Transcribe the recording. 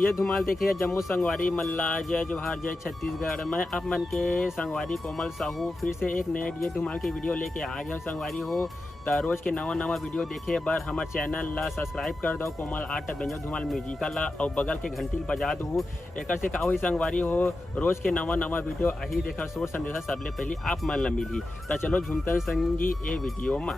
ये धुमाल देखिए जम्मू संगवारी मल्ला जय जोहार जय छत्तीसगढ़। मैं आप मन के संगवारी कोमल साहू फिर से एक नए ये धुमाल की वीडियो लेके आ गया संगवारी हो। तो रोज के नवा वीडियो देखे बर हमारे चैनल ला सब्सक्राइब कर दो कोमल आर्ट बेंजो धुमाल म्यूजिकल ला और बगल के घंटी बजा दू। एक से का हुई संगवारी हो रोज के नवा वीडियो अही देखा सोच संदेशा सबले पहले आप मन ला मिली। तो चलो झुमतन संगी ए वीडियो में।